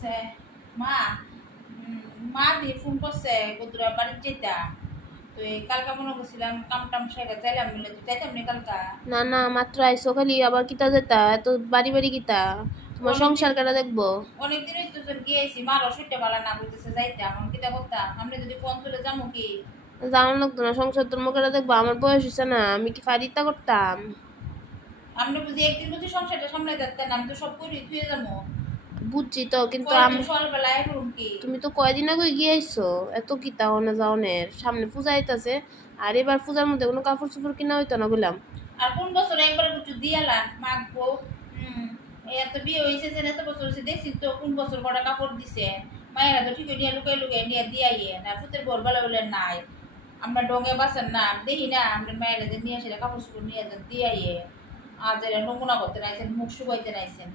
করছে মা মা দিয়ে ফোন করছে কতুরা বাড়ির যেতা তো কালকা মনে করছিলাম কাম টাম সেরে যাইলাম বলে তুই যাইতাম নি কালকা না না মাত্র আইসো খালি আবার কিতা যেতা এত বাড়ি বাড়ি কিতা তোমার সংসার কাটা দেখবো অনেকদিন হইতো গিয়েছি মার অসুখটা ভালো না করতেছে যাইতাম এখন কিতা করতাম আমরা যদি ফোন তুলে যাবো কি জানো লাগতো না সংসার তোর মুখে দেখবো আমার বয়স হয়েছে না আমি কি ফারিতা করতাম আমরা বুঝি একদিন বুঝি সংসারটা সামলাই যাচ্তেন আমি তো সব করি তুই যাবো বুঝছি তো কিন্তু সকালবেলায় করুন কি তুমি তো কয়দিন আগে গিয়ে আইসো এত কিতা হনে যাওনের সামনে পূজা আইতাছে আর এবার পূজার মধ্যে কোনো কাপড় চোপড় কিনা হইতো না বললাম আর কোন বছর একবার কিছু দিয়ালাম মাখবো এত বিয়ে হয়েছে যে এত বছর হয়েছে দেখছি তো কোন বছর কটা কাপড় দিছে মায়েরা তো ঠিক নিয়ে লুকাই লুকাই নিয়ে দিয়াইয়ে না ফুতের বর বেলা বলে নাই আমরা ডোঙে বাসেন না দেখি না আমরা মায়েরা যে নিয়ে আসে কাপড় চোপড় নিয়ে যান দিয়াইয়ে আজ এরা নমুনা করতে নাইছেন মুখ শুকাইতে নাইছেন